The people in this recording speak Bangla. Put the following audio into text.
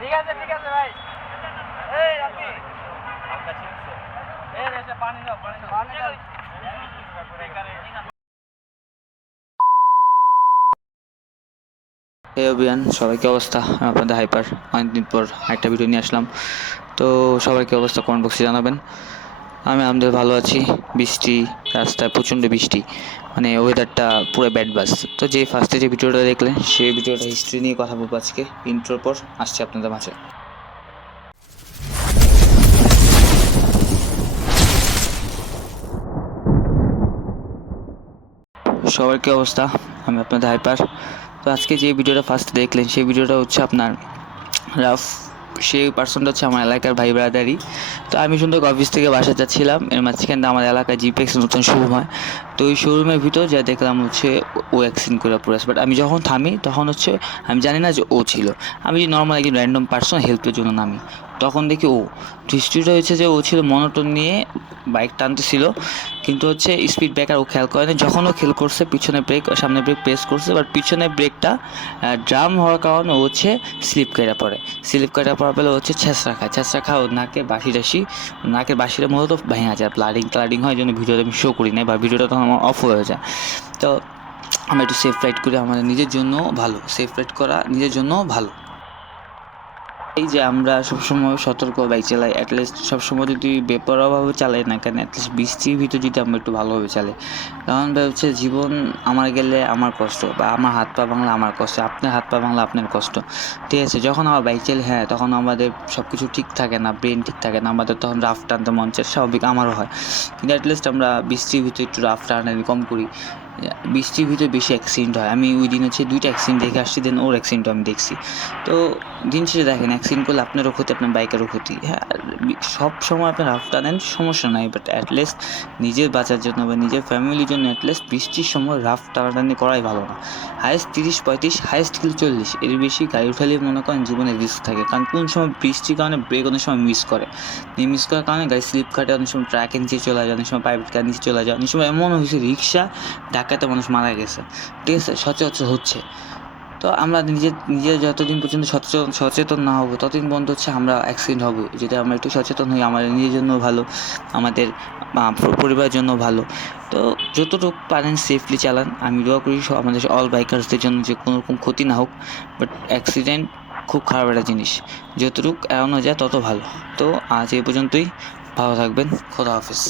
ঠিক আছে ঠিক আছে ভাই। এই অভিয়ান এই কি পানি দাও অবস্থা? আপনাদের হাইপার অনেকদিন পর একটা ভিডিও নিয়ে আসলাম। তো সবাই কি অবস্থা? কমেন্ট বক্সে জানাবেন। আমি আমাদের ভালো আছি। বৃষ্টি রাস্তায় প্রচণ্ড বৃষ্টি। মানে ওয়েদারটা পুরো ব্যাড বাস তো যে ফার্স্টে যে ভিডিওটা দেখলেন, সেই ভিডিওটা হিস্ট্রি নিয়ে কথা বলব আজকে। ইন্ট্রোর পর আসছে আপনাদের মাঝে। সবার কী অবস্থা? আমি আপনাদের হাইপার তো আজকে যে ভিডিওটা ফার্স্ট দেখলেন, সেই ভিডিওটা হচ্ছে আপনার রাফ সেই পার্সনটা হচ্ছে আমার এলাকার ভাই ব্রাদারই তো আমি সুন্দর অফিস থেকে বাসা যাচ্ছিলাম। এর মাঝখানে আমার এলাকায় জিপেক্স নতুন শোরুম হয়। তো ওই শোরুমের ভিতর যা দেখলাম হচ্ছে ও অ্যাক্সিডেন্ট করে পড়ে বাট আমি যখন থামি, তখন হচ্ছে আমি জানি না যে ও ছিল। আমি নর্মাল একজন র্যান্ডম পার্সন হেল্পের জন্য নামি। তখন দেখি, ও হিস্ট্রিটা হয়েছে যে ও ছিল মনোটন নিয়ে বাইক টানতেছিল। কিন্তু হচ্ছে স্পিড ব্রেকার ও খেয়াল করেনি। যখন ও খেয়াল করছে, পিছনে ব্রেক সামনে ব্রেক প্রেস করছে বাট পিছনে ব্রেকটা ড্রাম হওয়ার কারণে ও হচ্ছে স্লিপ কেটে পড়ে। স্লিপ কেটে পড়ার পেলে হচ্ছে ছেঁচড়া খায়। ছেঁচড়া খায় ওর নাকে বাসি টাসি নাকের বাসিটা মূলত ভেঙে যায় ব্লাডিং ক্লাডিং হয় জন্য ভিডিওটা আমি শো করি না বা ভিডিওটা তখন আমার অফ হয়ে যায়। তো, আমরা একটু সেফ রাইড করি, আমাদের নিজের জন্য ভালো। সেফ রাইড করা নিজের জন্য ভালো। এই যে আমরা সবসময় সতর্ক বাইক চালাই অ্যাটলিস্ট সবসময় যদি বেপরোয়াভাবে চালাই না কেন অ্যাটলিস্ট বৃষ্টির ভিতর যদি আমরা একটু ভালোভাবে চালাই। কারণ হচ্ছে জীবন আমার গেলে আমার কষ্ট বা আমার হাত পা ভাঙলে আমার কষ্ট, আপনার হাত পা ভাঙলে আপনার কষ্ট। ঠিক আছে, যখন আমার বাইক চালাই হ্যাঁ তখন আমাদের সব কিছু ঠিক থাকে না ব্রেন ঠিক থাকে না, আমাদের তখন রাফ টানতে মন চায়, স্বাভাবিক আমারও হয়। কিন্তু অ্যাটলিস্ট আমরা বৃষ্টির ভিতরে একটু রাফ টানাটানি কম করি। বৃষ্টির ভিতরে বেশি অ্যাক্সিডেন্ট হয়। আমি ওই দিন হচ্ছে দুইটা অ্যাক্সিডেন্ট দেখে আসছি দেন ওর অ্যাক্সিডেন্টও আমি দেখছি। তো দিন শেষে দেখেন অ্যাক্সিডেন্ট করলে আপনারও ক্ষতি, আপনার বাইকেরও ক্ষতি। হ্যাঁ সব সময় আপনার হাফ টানেন সমস্যা নাই বাট অ্যাটলিস্ট নিজের বাঁচার জন্য বা নিজের ফ্যামিলির জন্য অ্যাটলিস্ট বৃষ্টির সময় রাফ টানাটানি করাই ভালো না। হায়েস্ট তিরিশ, পঁয়ত্রিশ হায়েস্ট কিলো চল্লিশ। এর বেশি গাড়ি উঠালে মনে করেন জীবনে রিস্ক থাকে, কারণ কোন সময় বৃষ্টির কারণে ব্রেক অনেক সময় মিস করে। মিস করার কারণে গাড়ি স্লিপ কাটে, অনেক সময় ট্র্যাকের নিচে চলে যায়, অনেক সময় প্রাইভেট কার নিচে চলে যায়, অনেক সময় এমন হয়েছে রিক্সা ডাকাতে মানুষ মারা গেছে। ঠিক আছে? সচরাচর হচ্ছে। তো আমরা নিজের নিজের যতদিন পর্যন্ত সচেতন সচেতন না হব, ততদিন পর্যন্ত হচ্ছে আমরা অ্যাক্সিডেন্ট হব। যদি আমরা একটু সচেতন হই, আমাদের নিজের জন্য ভালো, আমাদের পরিবারের জন্য ভালো। তো যতটুকু পারেন সেফলি চালান। আমি দোয়া করি আমাদের অল বাইকার্সদের জন্য যে কোনো রকম ক্ষতি না হোক বাট অ্যাক্সিডেন্ট খুব খারাপ একটা জিনিস। যতটুকু এড়ানো যায়, তত ভালো। তো আজ এই পর্যন্তই। ভালো থাকবেন। খোদা হাফিজ।